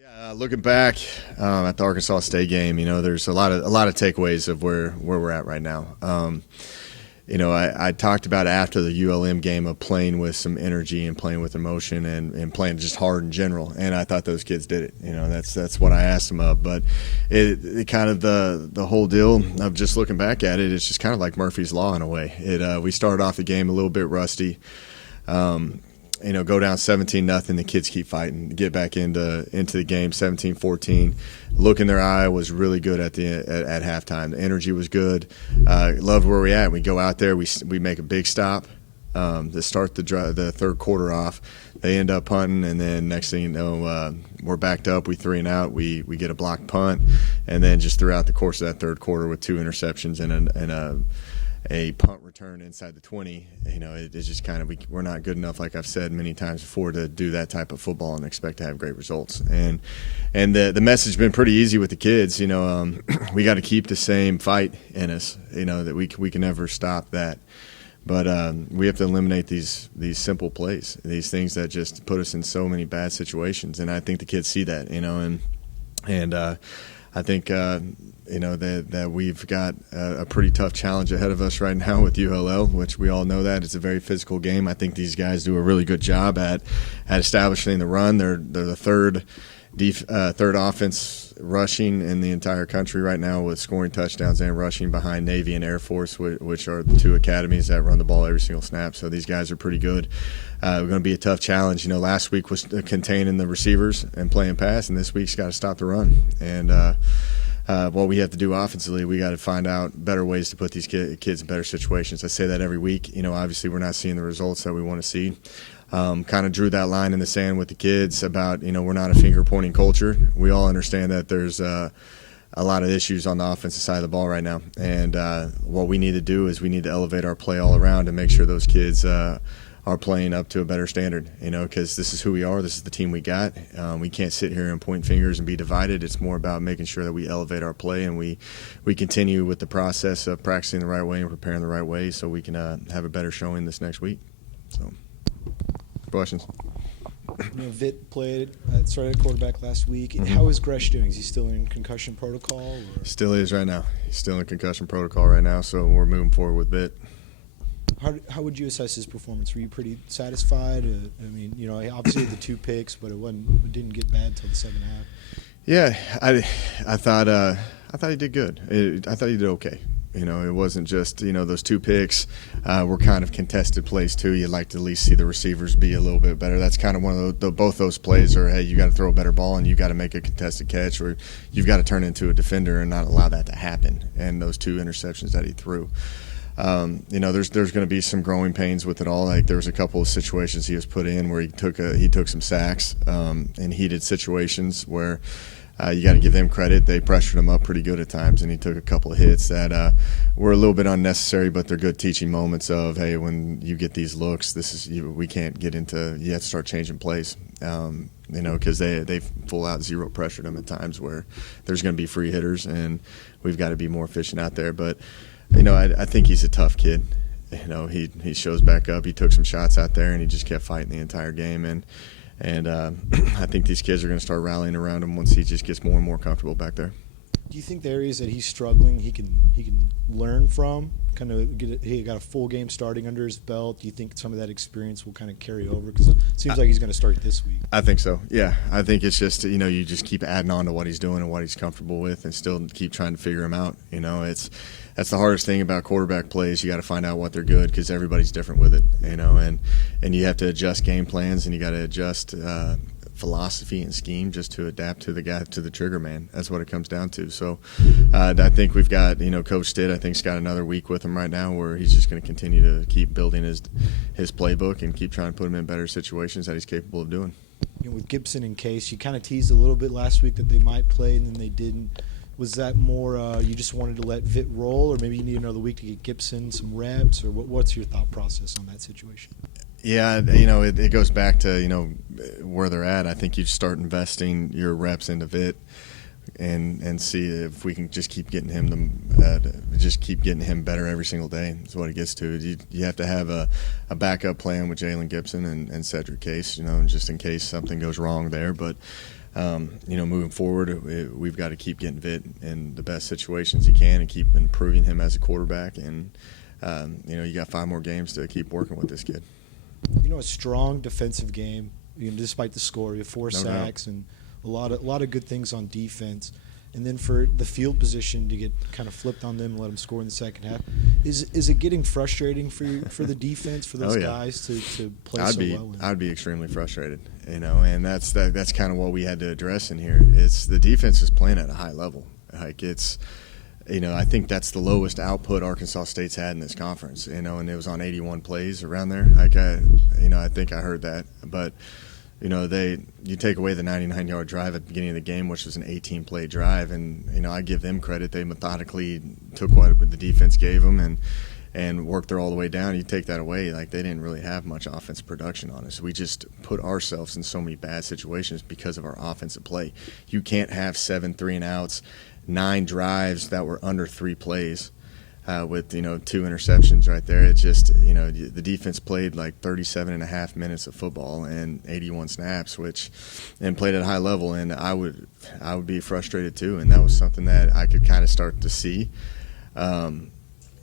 Yeah, looking back at the Arkansas State game, there's a lot of takeaways of where we're at right now. I talked about after the ULM game of playing with some energy and playing with emotion and playing just hard in general, and I thought those kids did it. That's what I asked them of. But it kind of the whole deal of just looking back at it, it's just kind of like Murphy's Law in a way. We started off the game a little bit rusty. Go down 17-0, the kids keep fighting, get back into the game 17-14. Look in their eye was really good at halftime. The energy was good. Loved where we at. We go out there, we make a big stop to start the third quarter off. They end up punting, and then next thing you know, we're backed up. We 3 and out. We get a blocked punt, and then just throughout the course of that third quarter with 2 interceptions and a punt return inside the 20, it's just kind of we're not good enough, like I've said many times before, to do that type of football and expect to have great results. And the message has been pretty easy with the kids. We got to keep the same fight in us. That we can never stop that. But we have to eliminate these simple plays, these things that just put us in so many bad situations. And I think the kids see that. And I think that we've got a pretty tough challenge ahead of us right now with ULL, which we all know that it's a very physical game. I think these guys do a really good job at establishing the run. They're the third offense rushing in the entire country right now, with scoring touchdowns and rushing, behind Navy and Air Force, which are the 2 academies that run the ball every single snap. So these guys are pretty good. We're going to be a tough challenge. Last week was containing the receivers and playing pass, and this week's got to stop the run. And what we have to do offensively, we got to find out better ways to put these kids in better situations. I say that every week. Obviously we're not seeing the results that we want to see. Kind of drew that line in the sand with the kids about, we're not a finger-pointing culture. We all understand that there's a lot of issues on the offensive side of the ball right now. And what we need to do is we need to elevate our play all around and make sure those kids are playing up to a better standard, because this is who we are. This is the team we got. We can't sit here and point fingers and be divided. It's more about making sure that we elevate our play and we continue with the process of practicing the right way and preparing the right way so we can have a better showing this next week. So, questions? Vitt started at quarterback last week. Mm-hmm. How is Gresh doing? Is he still in concussion protocol? Or? Still is right now. He's still in concussion protocol right now, so we're moving forward with Vitt. How would you assess his performance? Were you pretty satisfied? Obviously the 2 picks, but it didn't get bad until the second half. Yeah, I thought he did good. I thought he did okay. It wasn't just those 2 picks were kind of contested plays too. You'd like to at least see the receivers be a little bit better. That's kind of one of both those plays are, hey, you got to throw a better ball and you got to make a contested catch, or you've got to turn into a defender and not allow that to happen. And those 2 interceptions that he threw. There's going to be some growing pains with it all. Like there was a couple of situations he was put in where he took some sacks in heated situations where you got to give them credit. They pressured him up pretty good at times, and he took a couple of hits that were a little bit unnecessary, but they're good teaching moments of, hey, when you get these looks, we can't get into. You have to start changing plays. Because they full out zero pressured him at times where there's going to be free hitters, and we've got to be more efficient out there. But I think he's a tough kid. He shows back up. He took some shots out there, and he just kept fighting the entire game. And I think these kids are going to start rallying around him once he just gets more and more comfortable back there. Do you think the areas that he's struggling, he can learn from? Kind of he got a full game starting under his belt. Do you think some of that experience will kind of carry over? Because it seems like he's going to start this week. I think so. Yeah, I think it's just you just keep adding on to what he's doing and what he's comfortable with, and still keep trying to figure him out. That's the hardest thing about quarterback plays. You got to find out what they're good, because everybody's different with it. And you have to adjust game plans, and you got to adjust philosophy and scheme just to adapt to the trigger man. That's what it comes down to. So I think we've got, Coach Stitt, I think, has got another week with him right now where he's just going to continue to keep building his playbook and keep trying to put him in better situations that he's capable of doing. With Gibson and Case, you kind of teased a little bit last week that they might play and then they didn't. Was that more you just wanted to let Vitt roll, or maybe you need another week to get Gibson some reps, or what's your thought process on that situation? Yeah, it goes back to, where they're at. I think you start investing your reps into Vitt and see if we can just keep getting him better every single day. Is what it gets to. You have to have a backup plan with Jalen Gibson and Cedric Case, just in case something goes wrong there. But moving forward, we've got to keep getting Vitt in the best situations he can and keep improving him as a quarterback. And, you got 5 more games to keep working with this kid. A strong defensive game, despite the score. You have 4 sacks and a lot of good things on defense. And then for the field position to get kind of flipped on them and let them score in the second half, is it getting frustrating for the defense, for those guys to play well? I'd be extremely frustrated, and that's kind of what we had to address in here. It's the defense is playing at a high level. Like it's, I think that's the lowest output Arkansas State's had in this conference, and it was on 81 plays around there. Like I think I heard that, but. You take away the 99-yard drive at the beginning of the game, which was an 18-play drive, and I give them credit. They methodically took what the defense gave them and worked their all the way down. You take that away, like they didn't really have much offensive production on us. We just put ourselves in so many bad situations because of our offensive play. You can't have 7 3-and-outs, 9 drives that were under 3 plays. With 2 interceptions right there. It's just the defense played like 37 and a half minutes of football and 81 snaps, and played at a high level. And I would be frustrated too. And that was something that I could kind of start to see. And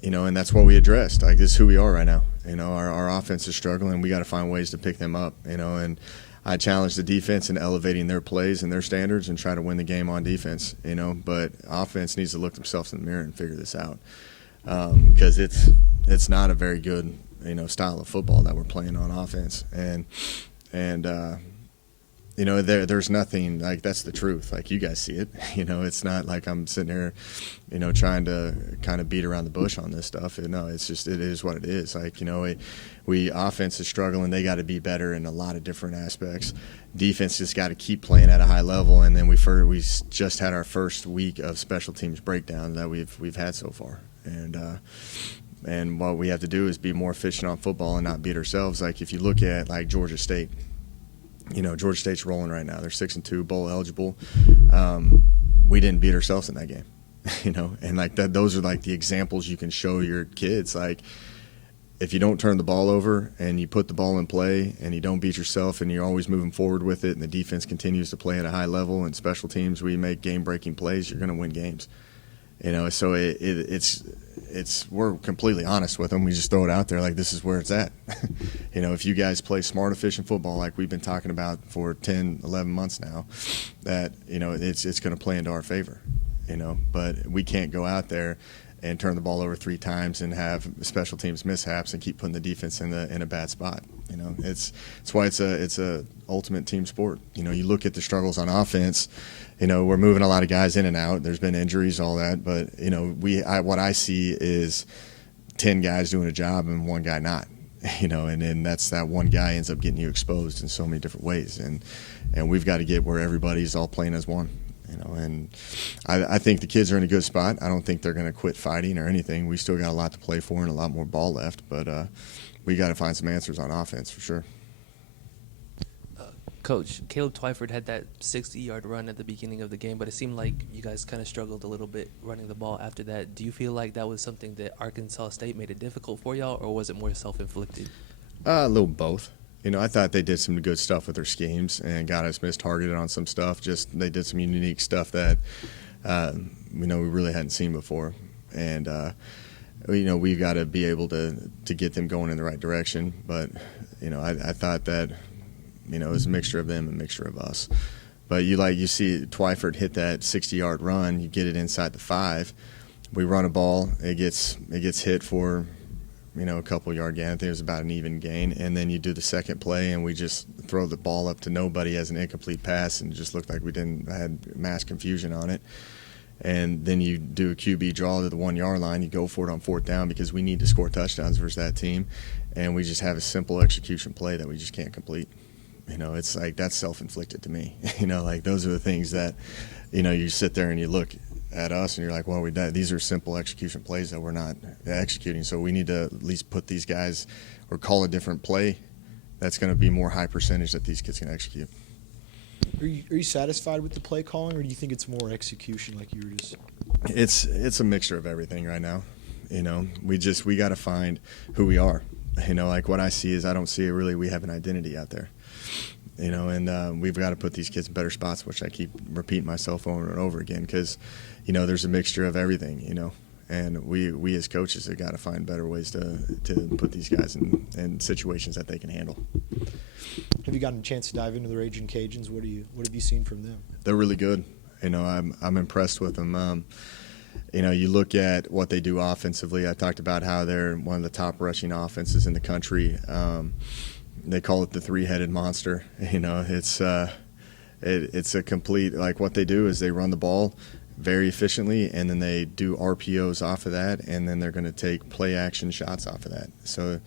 that's what we addressed. Like this is who we are right now. Our offense is struggling. We got to find ways to pick them up. And I challenge the defense in elevating their plays and their standards and try to win the game on defense. But offense needs to look themselves in the mirror and figure this out. Because it's not a very good style of football that we're playing on offense, and there's nothing like that's the truth. Like you guys see it, it's not like I'm sitting here, trying to kind of beat around the bush on this stuff. No, it's just it is what it is. Like we offense is struggling. They got to be better in a lot of different aspects. Defense just got to keep playing at a high level, and then we just had our first week of special teams breakdown that we've had so far. And what we have to do is be more efficient on football and not beat ourselves. Like if you look at like Georgia State, Georgia State's rolling right now. They're 6-2, bowl eligible. We didn't beat ourselves in that game, and like that. Those are like the examples you can show your kids. Like if you don't turn the ball over and you put the ball in play and you don't beat yourself and you're always moving forward with it and the defense continues to play at a high level and special teams, we make game-breaking plays, you're going to win games. So it's we're completely honest with them. We just throw it out there like this is where it's at. If you guys play smart, efficient football like we've been talking about for 10, 11 months now, that it's going to play into our favor. But we can't go out there and turn the ball over 3 times and have special teams mishaps and keep putting the defense in a bad spot. It's why it's a ultimate team sport. You look at the struggles on offense. We're moving a lot of guys in and out. There's been injuries, all that, but what I see is 10 guys doing a job and 1 guy not. And then that one guy ends up getting you exposed in so many different ways, and we've got to get where everybody's all playing as one. And I think the kids are in a good spot. I don't think they're going to quit fighting or anything. We still got a lot to play for and a lot more ball left, but we got to find some answers on offense for sure. Coach, Caleb Twyford had that 60-yard run at the beginning of the game, but it seemed like you guys kind of struggled a little bit running the ball after that. Do you feel like that was something that Arkansas State made it difficult for y'all, or was it more self-inflicted? A little both. I thought they did some good stuff with their schemes and got us mistargeted on some stuff. Just they did some unique stuff that we really hadn't seen before, and we've got to be able to get them going in the right direction. But I thought that it was a mixture of them and a mixture of us. But you see Twyford hit that 60-yard run. You get it inside the 5. We run a ball. It gets hit for a couple yard gain. I think it was about an even gain. And then you do the second play, and we just throw the ball up to nobody as an incomplete pass, and it just looked like we had mass confusion on it. And then you do a QB draw to the 1-yard line. You go for it on 4th down because we need to score touchdowns versus that team. And we just have a simple execution play that we just can't complete. It's like that's self-inflicted to me. Like those are the things that, you sit there and you look at us and you're like, well, these are simple execution plays that we're not executing. So we need to at least put these guys or call a different play that's going to be more high percentage that these kids can execute. Are you satisfied with the play calling, or do you think it's more execution like you were just? It's a mixture of everything right now. We got to find who we are. Like what I see is I don't see it really. We have an identity out there. And we've got to put these kids in better spots, which I keep repeating myself over and over again because, there's a mixture of everything, and we as coaches have got to find better ways to put these guys in situations that they can handle. Have you gotten a chance to dive into the Raging Cajuns? What have you seen from them? They're really good. I'm impressed with them. You look at what they do offensively. I talked about how they're one of the top rushing offenses in the country. They call it the three-headed monster. It's a complete, like, what they do is they run the ball very efficiently, and then they do RPOs off of that, and then they're going to take play action shots off of that. So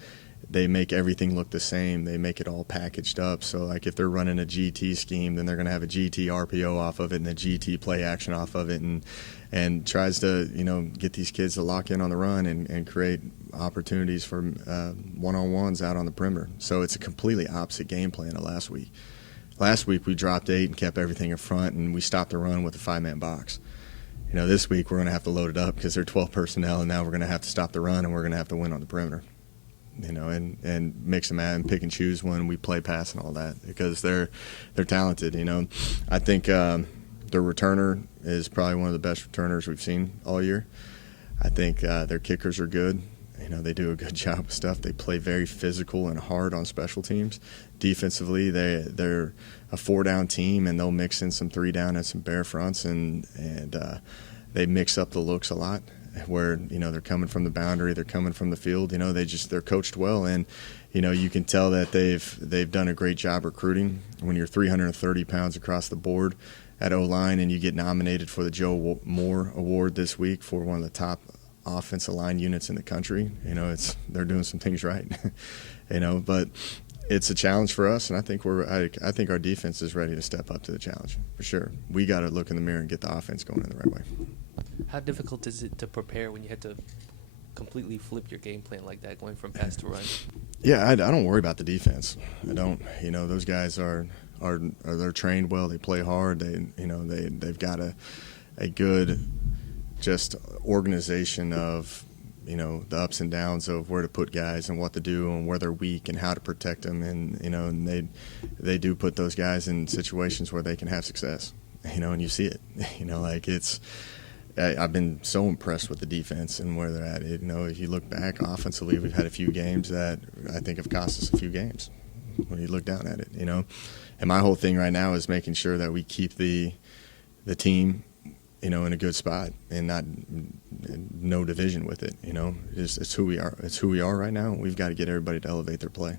they make everything look the same. They make it all packaged up. So, like, if they're running a GT scheme, then they're going to have a GT RPO off of it and a GT play action off of it, and tries to, get these kids to lock in on the run and create opportunities for one-on-ones out on the perimeter. So it's a completely opposite game plan of last week. Last week we dropped 8 and kept everything in front, and we stopped the run with a 5-man box. This week we're going to have to load it up because they're 12 personnel, and now we're going to have to stop the run, and we're going to have to win on the perimeter. And mix them out and pick and choose when we play pass and all that because they're talented. I think their returner is probably one of the best returners we've seen all year. I think their kickers are good. They do a good job with stuff. They play very physical and hard on special teams. Defensively, they're a 4-down team, and they'll mix in some 3-down and some bare fronts, and they mix up the looks a lot. Where they're coming from the boundary, they're coming from the field. They're coached well, and you can tell that they've done a great job recruiting. When you're 330 pounds across the board at O-line, and you get nominated for the Joe Moore Award this week for one of the top offensive line units in the country, they're doing some things right. But it's a challenge for us, and I think our defense is ready to step up to the challenge for sure. We got to look in the mirror and get the offense going in the right way. How difficult is it to prepare when you had to completely flip your game plan like that, going from pass to run? Yeah, I don't worry about the defense. I don't. Those guys are they're trained well. They play hard. They've got a good just organization of the ups and downs of where to put guys and what to do and where they're weak and how to protect them, and they do put those guys in situations where they can have success. And you see it. I've been so impressed with the defense and where they're at. If you look back offensively, we've had a few games that I think have cost us a few games when you look down at it, And my whole thing right now is making sure that we keep the team, in a good spot and not no division with it. It's who we are. It's who we are right now. We've got to get everybody to elevate their play.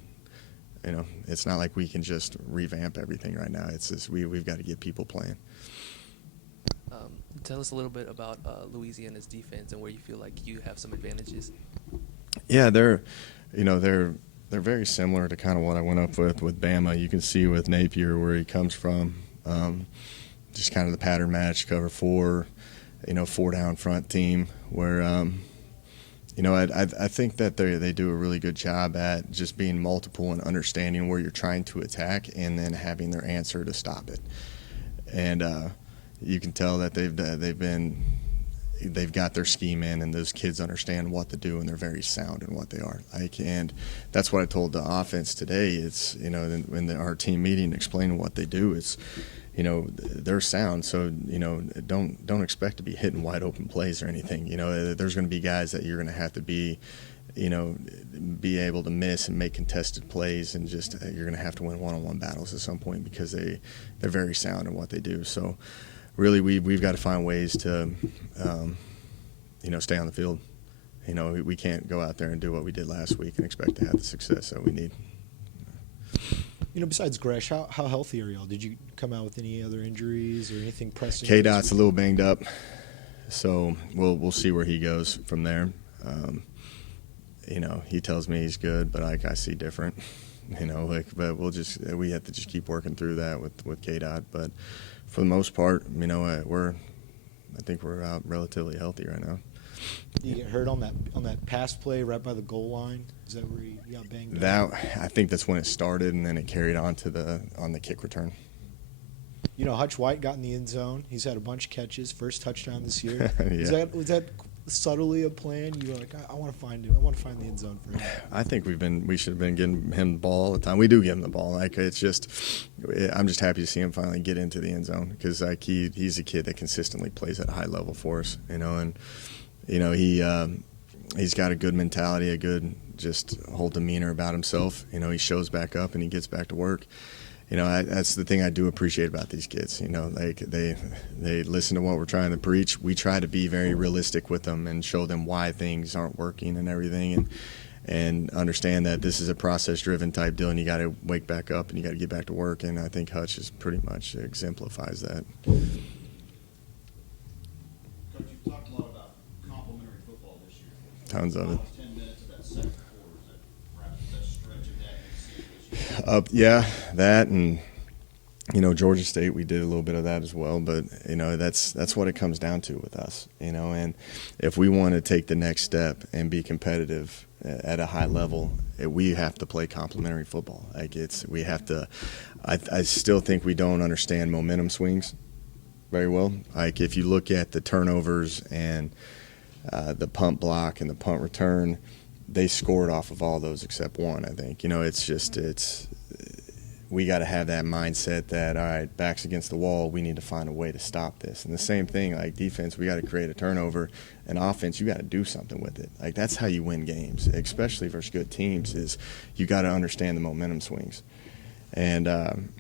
It's not like we can just revamp everything right now. It's just we've got to get people playing. Tell us a little bit about Louisiana's defense and where you feel like you have some advantages. Yeah, they're very similar to kind of what I went up with Bama. You can see with Napier where he comes from, just kind of the pattern match, cover 4, 4-down front team where, I think that they do a really good job at just being multiple and understanding where you're trying to attack and then having their answer to stop it. And you can tell that they've got their scheme in, and those kids understand what to do, and they're very sound in what they are. And that's what I told the offense today. It's in our team meeting explaining what they do. It's they're sound, so don't expect to be hitting wide open plays or anything. There's going to be guys that you're going to have to be able to miss and make contested plays, and just you're going to have to win one-on-one battles at some point because they're very sound in what they do. So really we've got to find ways to stay on the field. We can't go out there and do what we did last week and expect to have the success that we need. Besides Gresh, how healthy are y'all? Did you come out with any other injuries or anything pressing? K-Dot's a little banged up, so we'll see where he goes from there. He tells me he's good, but I see different. But we have to just keep working through that with K-Dot. But for the most part, I think we're out relatively healthy right now. Did you get hurt on that pass play right by the goal line? Is that where you got banged up? I think that's when it started, and then it carried on on the kick return. Hutch White got in the end zone. He's had a bunch of catches, first touchdown this year. Yeah. Was that subtly a plan? You were like, I want to find it. I want to find the end zone for him. I think we should have been getting him the ball all the time. We do give him the ball. Like it's just, I'm just happy to see him finally get into the end zone because like he's a kid that consistently plays at a high level for us, and he's got a good mentality, a good just whole demeanor about himself. He shows back up and he gets back to work. That's the thing I do appreciate about these kids. Like they listen to what we're trying to preach. We try to be very realistic with them and show them why things aren't working and everything, and understand that this is a process-driven type deal, and you got to wake back up and you got to get back to work. And I think Hutch is pretty much exemplifies that. Coach, you've talked a lot about complementary football this year. Tons of it. 10 minutes of that second quarter, is that perhaps the best stretch of that you've seen this year? Yeah, that and Georgia State, we did a little bit of that as well. But that's what it comes down to with us. And if we want to take the next step and be competitive at a high level, we have to play complementary football. We have to. I still think we don't understand momentum swings very well. Like if you look at the turnovers and the punt block and the punt return, they scored off of all those except one. I think we got to have that mindset that, all right, back's against the wall, we need to find a way to stop this. And the same thing, like defense, we got to create a turnover. And offense, you got to do something with it. Like that's how you win games, especially versus good teams, is you got to understand the momentum swings. And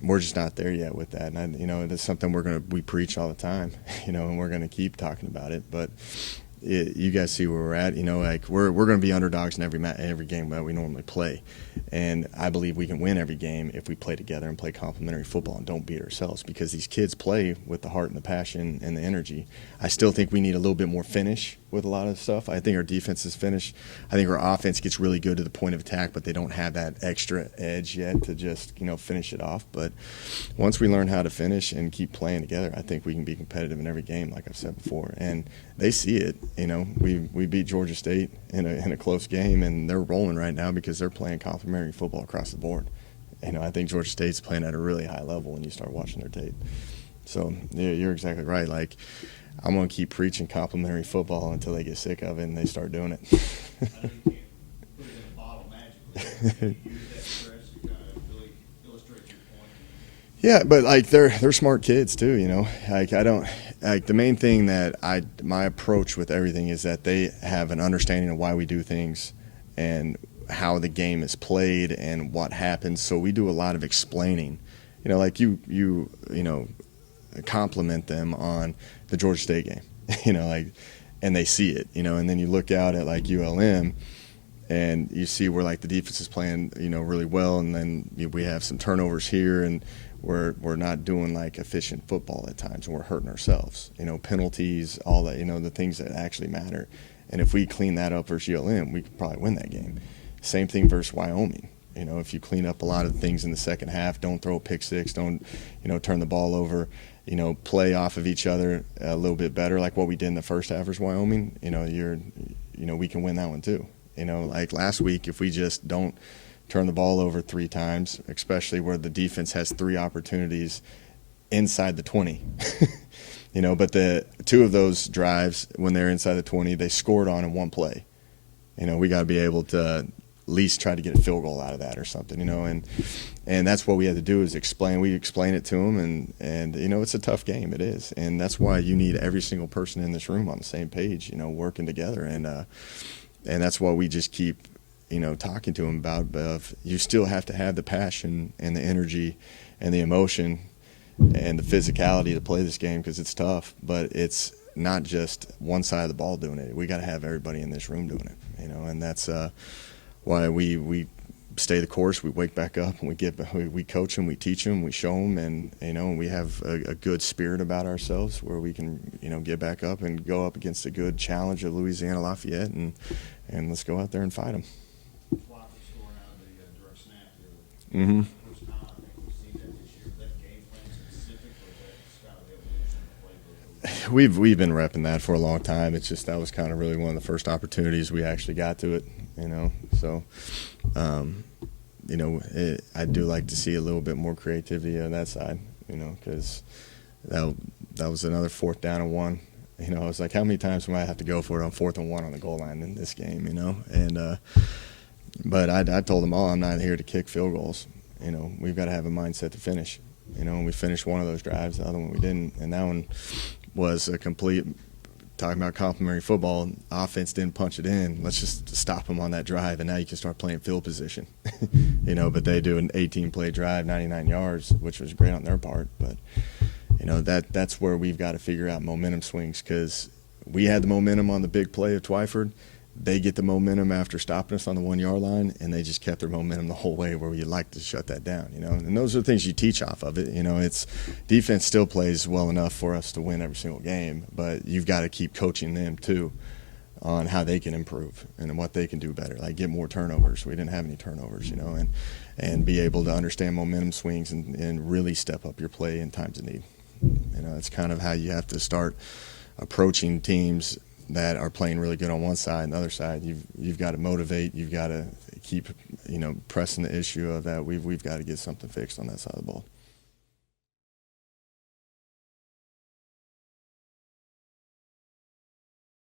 we're just not there yet with that. And that's something we preach all the time, and we're going to keep talking about it. But you guys see where we're at. We're going to be underdogs in every game that we normally play, and I believe we can win every game if we play together and play complementary football and don't beat ourselves, because these kids play with the heart and the passion and the energy. I still think we need a little bit more finish with a lot of stuff. I think our defense is finished. I think our offense gets really good to the point of attack, but they don't have that extra edge yet to just finish it off. But once we learn how to finish and keep playing together, I think we can be competitive in every game, like I've said before. And they see it. We beat Georgia State in a close game, and they're rolling right now because they're playing complementary football across the board. I think Georgia State's playing at a really high level when you start watching their tape. So yeah, you're exactly right. Like, I'm going to keep preaching complementary football until they get sick of it and they start doing it. I know you can't put it in a bottle magically. You use that express to kind of really illustrate your point. Yeah, but like they're smart kids too, Like the main thing that my approach with everything is that they have an understanding of why we do things and how the game is played and what happens. So we do a lot of explaining. Like you compliment them on the Georgia State game, and they see it, and then you look out at like ULM and you see where like the defense is playing, really well, and then we have some turnovers here and we're not doing like efficient football at times, and we're hurting ourselves, penalties, all that, the things that actually matter. And if we clean that up versus ULM, we could probably win that game. Same thing versus Wyoming. If you clean up a lot of things in the second half, don't throw a pick six, don't, turn the ball over, play off of each other a little bit better, like what we did in the first half versus Wyoming, we can win that one too. Like last week, if we just don't turn the ball over 3 times, especially where the defense has 3 opportunities inside the 20, but the 2 of those drives, when they're inside the 20, they scored on in 1 play. We got to be able to at least try to get a field goal out of that or something, and that's what we had to do is explain. We explain it to them, and it's a tough game. It is, and that's why you need every single person in this room on the same page, working together, and that's what we just keep, talking to them about. But you still have to have the passion and the energy and the emotion and the physicality to play this game because it's tough, but it's not just one side of the ball doing it. We got to have everybody in this room doing it, and that's why we stay the course. We wake back up and we coach them, we teach them, we show them, and we have a good spirit about ourselves where we can get back up and go up against a good challenge of Louisiana Lafayette, and let's go out there and fight them. Lots of scoring out of the direct snap here. Mm-hmm. First time I think we've seen that this year. Is that game plan specific, or is that just kind of the evolution of the playbook? We've been repping that for a long time. It's just that was kind of really one of the first opportunities we actually got to it, So, I do like to see a little bit more creativity on that side, because that was another 4th down and 1, You know, I was like, how many times do I have to go for it on 4th and 1 on the goal line in this game? You know, and but I told them all, I'm not here to kick field goals. You know, we've got to have a mindset to finish. You know, and we finished one of those drives, the other one we didn't, and that one was a complete. Talking about complimentary football, offense didn't punch it in. Let's just stop them on that drive, and now you can start playing field position. You know, but they do an 18-play drive, 99 yards, which was great on their part. But, you know, that's where we've got to figure out momentum swings, because we had the momentum on the big play of Twyford. They get the momentum after stopping us on the 1-yard line, and they just kept their momentum the whole way, where you'd like to shut that down, you know. And those are the things you teach off of it. You know, it's defense still plays well enough for us to win every single game, but you've got to keep coaching them too on how they can improve and what they can do better, like get more turnovers. We didn't have any turnovers, you know, and be able to understand momentum swings and really step up your play in times of need. You know, it's kind of how you have to start approaching teams that are playing really good on one side, and the other side, you've got to motivate. You've got to keep, you know, pressing the issue of that we've got to get something fixed on that side of the ball.